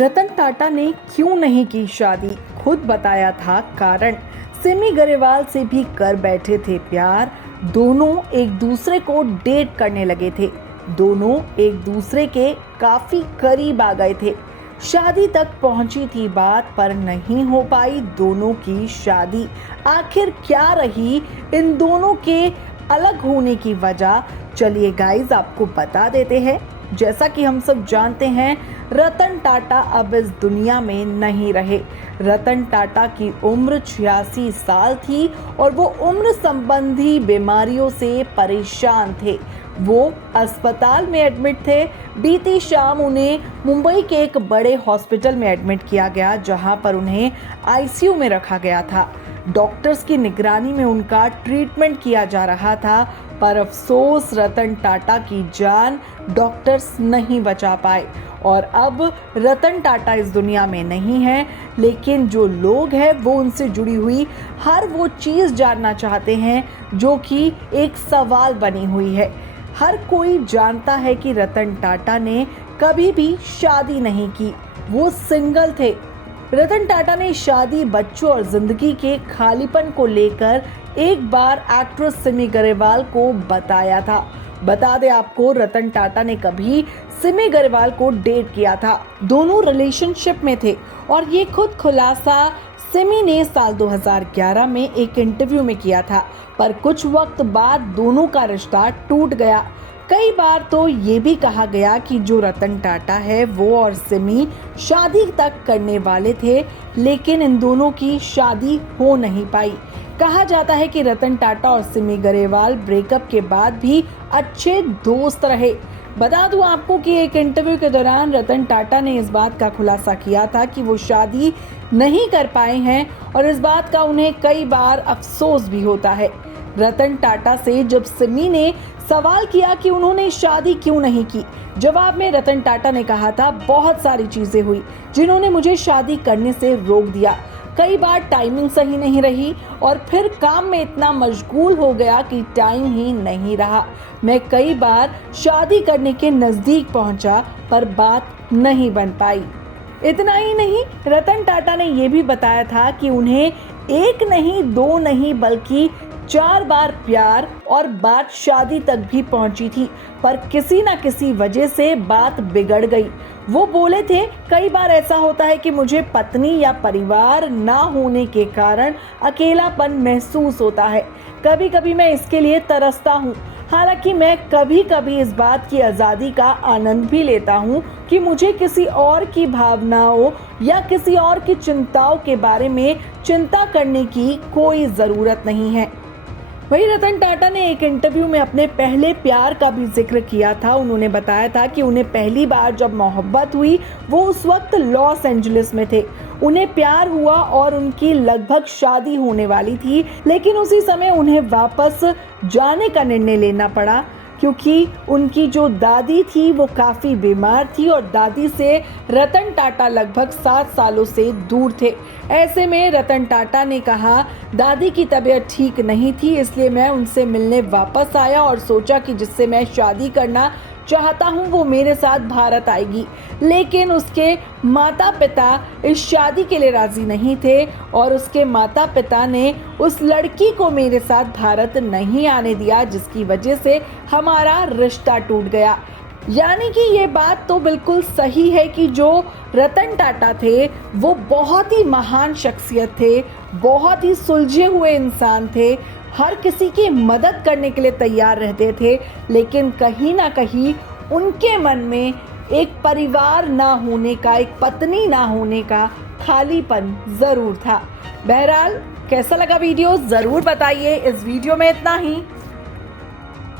रतन टाटा ने क्यों नहीं की शादी, खुद बताया था कारण। सिमी गरेवाल से भी कर बैठे थे प्यार। दोनों एक दूसरे को डेट करने लगे थे। दोनों एक दूसरे के काफी करीब आ गए थे। शादी तक पहुंची थी बात, पर नहीं हो पाई दोनों की शादी। आखिर क्या रही इन दोनों के अलग होने की वजह? चलिए गाइस, आपको बता देते हैं। जैसा कि हम सब जानते हैं, रतन टाटा अब इस दुनिया में नहीं रहे। रतन टाटा की उम्र 86 साल थी और वो उम्र संबंधी बीमारियों से परेशान थे। वो अस्पताल में एडमिट थे। बीती शाम उन्हें मुंबई के एक बड़े हॉस्पिटल में एडमिट किया गया, जहां पर उन्हें आईसीयू में रखा गया था। डॉक्टर्स की निगरानी में उनका ट्रीटमेंट किया जा रहा था, पर अफसोस रतन टाटा की जान डॉक्टर्स नहीं बचा पाए। और अब रतन टाटा इस दुनिया में नहीं है, लेकिन जो लोग हैं वो उनसे जुड़ी हुई हर वो चीज़ जानना चाहते हैं जो कि एक सवाल बनी हुई है। हर कोई जानता है कि रतन टाटा ने कभी भी शादी नहीं की, वो सिंगल थे। रतन टाटा ने शादी, बच्चों और जिंदगी के खालीपन को लेकर एक बार एक्ट्रेस सिमी गरेवाल को बताया था। बता दें आपको, रतन टाटा ने कभी सिमी गरेवाल को डेट किया था। दोनों रिलेशनशिप में थे और ये खुद खुलासा सिमी ने साल 2011 में एक इंटरव्यू में किया था, पर कुछ वक्त बाद दोनों का रिश्ता टूट गया। कई बार तो ये भी कहा गया कि जो रतन टाटा है वो और सिमी शादी तक करने वाले थे, लेकिन इन दोनों की शादी हो नहीं पाई। कहा जाता है कि रतन टाटा और सिमी गरेवाल ब्रेकअप के बाद भी अच्छे दोस्त रहे। बता दूं आपको कि एक इंटरव्यू के दौरान रतन टाटा ने इस बात का खुलासा किया था कि वो शादी नहीं कर पाए हैं और इस बात का उन्हें कई बार अफसोस भी होता है। रतन टाटा से जब सिमी ने सवाल किया कि उन्होंने शादी क्यों नहीं की, जवाब में रतन टाटा ने कहा था, बहुत सारी चीजें हुई जिन्होंने मुझे शादी करने से रोक दिया। कई बार टाइमिंग सही नहीं रही और फिर काम में इतना मशगूल हो गया कि टाइम ही नहीं रहा। मैं कई बार शादी करने के नजदीक पहुंचा, पर बात नहीं बन पाई। इतना ही नहीं, रतन टाटा ने यह भी बताया था कि उन्हें एक नहीं, दो नहीं, बल्कि 4 बार प्यार और बात शादी तक भी पहुंची थी, पर किसी ना किसी वजह से बात बिगड़ गई। वो बोले थे, कई बार ऐसा होता है कि मुझे पत्नी या परिवार ना होने के कारण अकेलापन महसूस होता है। कभी कभी मैं इसके लिए तरसता हूँ। हालांकि मैं कभी कभी इस बात की आज़ादी का आनंद भी लेता हूँ कि मुझे किसी और की भावनाओं या किसी और की चिंताओं के बारे में चिंता करने की कोई ज़रूरत नहीं है। वहीं रतन टाटा ने एक इंटरव्यू में अपने पहले प्यार का भी जिक्र किया था। उन्होंने बताया था कि उन्हें पहली बार जब मोहब्बत हुई वो उस वक्त लॉस एंजलिस में थे। उन्हें प्यार हुआ और उनकी लगभग शादी होने वाली थी, लेकिन उसी समय उन्हें वापस जाने का निर्णय लेना पड़ा, क्योंकि उनकी जो दादी थी वो काफ़ी बीमार थी और दादी से रतन टाटा लगभग 7 सालों से दूर थे। ऐसे में रतन टाटा ने कहा, दादी की तबीयत ठीक नहीं थी, इसलिए मैं उनसे मिलने वापस आया और सोचा कि जिससे मैं शादी करना चाहता हूँ वो मेरे साथ भारत आएगी। लेकिन उसके माता पिता इस शादी के लिए राजी नहीं थे और उसके माता पिता ने उस लड़की को मेरे साथ भारत नहीं आने दिया, जिसकी वजह से हमारा रिश्ता टूट गया। यानी कि ये बात तो बिल्कुल सही है कि जो रतन टाटा थे वो बहुत ही महान शख्सियत थे, बहुत ही सुलझे हुए इंसान थे, हर किसी की मदद करने के लिए तैयार रहते थे, लेकिन कहीं ना कहीं उनके मन में एक परिवार ना होने का, एक पत्नी ना होने का खालीपन ज़रूर था। बहरहाल, कैसा लगा वीडियो ज़रूर बताइए। इस वीडियो में इतना ही।